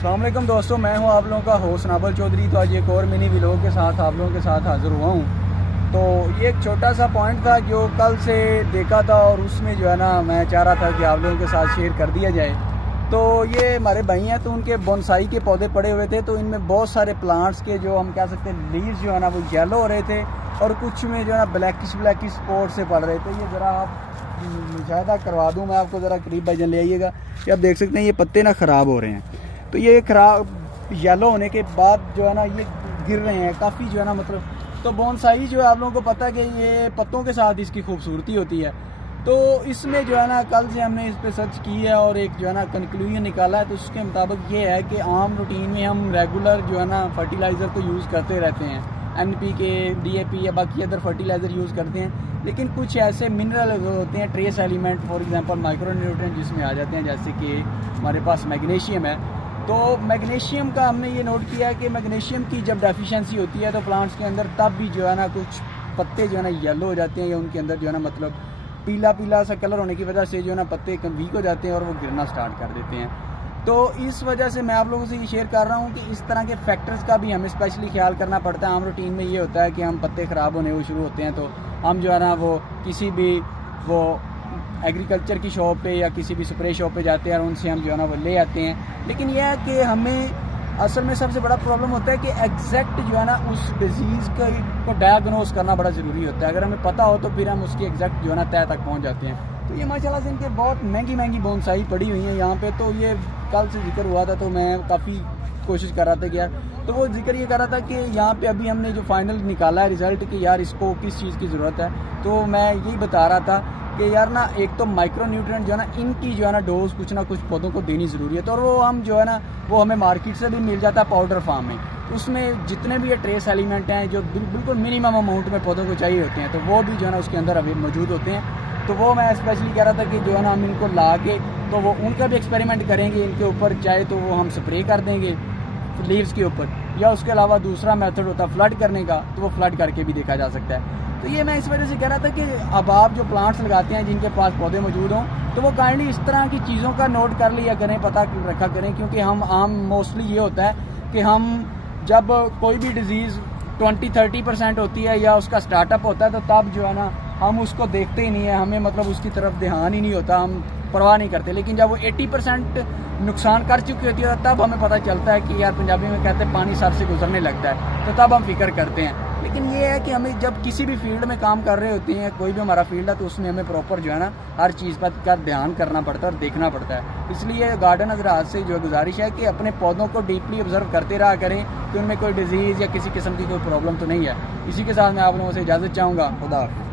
अस्सलाम वालेकुम दोस्तों, मैं हूं आप लोगों का होस्ट नाबल चौधरी। तो आज एक और मिनी व्लॉग के साथ आप लोगों के साथ हाज़िर हुआ हूं। तो ये एक छोटा सा पॉइंट था जो कल से देखा था और उसमें जो है ना मैं चाह रहा था कि आप लोगों के साथ शेयर कर दिया जाए। तो ये हमारे भाई हैं, तो उनके बोनसाई के पौधे पड़े हुए थे, तो इनमें बहुत सारे प्लांट्स के जो हम कह सकते हैं लीव्स जो है ना वो येलो हो रहे थे और कुछ में जो है ना ब्लैकिश स्पॉट से पड़ रहे थे। ये ज़रा आप मुशाहिदा करवा दूँ मैं आपको, ज़रा करीब भाईजान ले आइएगा कि आप देख सकते हैं ये पत्ते ना ख़राब हो रहे हैं। तो ये खराब येलो होने के बाद जो है ना ये गिर रहे हैं काफ़ी जो है ना, मतलब तो बोनसाई जो है आप लोगों को पता है कि ये पत्तों के साथ इसकी खूबसूरती होती है। तो इसमें जो है ना कल से हमने इस पर सर्च की है और एक जो है ना कंक्लूजन निकाला है। तो उसके मुताबिक ये है कि आम रूटीन में हम रेगुलर जो है ना फर्टिलाइज़र तो यूज़ करते रहते हैं, NPK, DAP या बाकी अदर फर्टिलाइज़र यूज़ करते हैं, लेकिन कुछ ऐसे मिनरल होते हैं, trace element, for example micro nutrient जिसमें आ जाते हैं, जैसे कि हमारे पास मैग्नीशियम है। तो मैग्नीशियम का हमने ये नोट किया है कि मैग्नीशियम की जब डेफिशिएंसी होती है तो प्लांट्स के अंदर तब भी जो है ना कुछ पत्ते जो है ना येलो हो जाते हैं, या उनके अंदर जो है ना मतलब पीला पीला सा कलर होने की वजह से जो है ना पत्ते वीक हो जाते हैं और वो गिरना स्टार्ट कर देते हैं। तो इस वजह से मैं आप लोगों से ये शेयर कर रहा हूँ कि इस तरह के फैक्टर्स का भी हमें स्पेशली ख्याल करना पड़ता है। आम रूटीन में ये होता है कि हम पत्ते ख़राब होने वो शुरू होते हैं तो हम जो है ना वो किसी भी वो एग्रीकल्चर की शॉप पे या किसी भी स्प्रे शॉप पे जाते हैं और उनसे हम जो है ना वो ले आते हैं। लेकिन यह है कि हमें असल में सबसे बड़ा प्रॉब्लम होता है कि एग्जैक्ट जो है ना उस डिजीज़ को डायग्नोस करना बड़ा ज़रूरी होता है। अगर हमें पता हो तो फिर हम उसकी एग्जैक्ट जो है ना तय तक पहुंच जाते हैं। तो ये माशाल्लाह से इनके बहुत महंगी बोनसाई पड़ी हुई हैं यहाँ पे। तो ये कल से जिक्र हुआ था तो मैं काफ़ी कोशिश कर रहा था कि यार, तो वो जिक्र ये कर रहा था कि यहाँ पे अभी हमने जो फाइनल निकाला है रिजल्ट कि यार इसको किस चीज़ की ज़रूरत है। तो मैं यही बता रहा था कि यार ना एक तो माइक्रो न्यूट्रिएंट जो है ना इनकी जो है ना डोज कुछ ना कुछ पौधों को देनी ज़रूरी है। तो और वो हम जो है ना वो हमें मार्केट से भी मिल जाता है पाउडर फॉर्म में। तो उसमें जितने भी ये ट्रेस एलिमेंट हैं जो बिल्कुल मिनिमम अमाउंट में पौधों को चाहिए होते हैं तो वो भी जो है ना उसके अंदर अभी मौजूद होते हैं। तो वो मैं स्पेशली कह रहा था कि जो है ना हम इनको ला के तो वो उनका भी एक्सपेरिमेंट करेंगे इनके ऊपर, चाहे तो वो हम स्प्रे कर देंगे लीव्स के ऊपर, या उसके अलावा दूसरा मेथड होता है फ्लड करने का, तो वो फ्लड करके भी देखा जा सकता है। तो ये मैं इस वजह से कह रहा था कि अब आप जो प्लांट्स लगाते हैं जिनके पास पौधे मौजूद हों तो वो काइंडली इस तरह की चीज़ों का नोट कर लिया करें, पता रखा करें, क्योंकि हम आम मोस्टली ये होता है कि हम जब कोई भी डिजीज़ 20-30% होती है या उसका स्टार्टअप होता है तो तब जो है ना हम उसको देखते ही नहीं है, हमें मतलब उसकी तरफ ध्यान ही नहीं होता, हम परवाह नहीं करते। लेकिन जब वो 80% नुकसान कर चुकी होती है तब हमें पता चलता है कि यार पंजाबी में कहते हैं पानी सर से गुजरने लगता है, तो तब हम फिक्र करते हैं। लेकिन ये है कि हमें जब किसी भी फील्ड में काम कर रहे होते हैं, कोई भी हमारा फील्ड है, तो उसमें हमें प्रॉपर जो है ना हर चीज़ पर का ध्यान करना पड़ता है और देखना पड़ता है। इसलिए गार्डन हज़रात से जो गुजारिश है कि अपने पौधों को डीपली ऑब्जर्व करते रहा करें कि उनमें कोई डिजीज़ या किसी किस्म की कोई प्रॉब्लम तो नहीं है। इसी के साथ मैं आप लोगों से इजाज़त चाहूँगा। खुदा हाफ़िज़।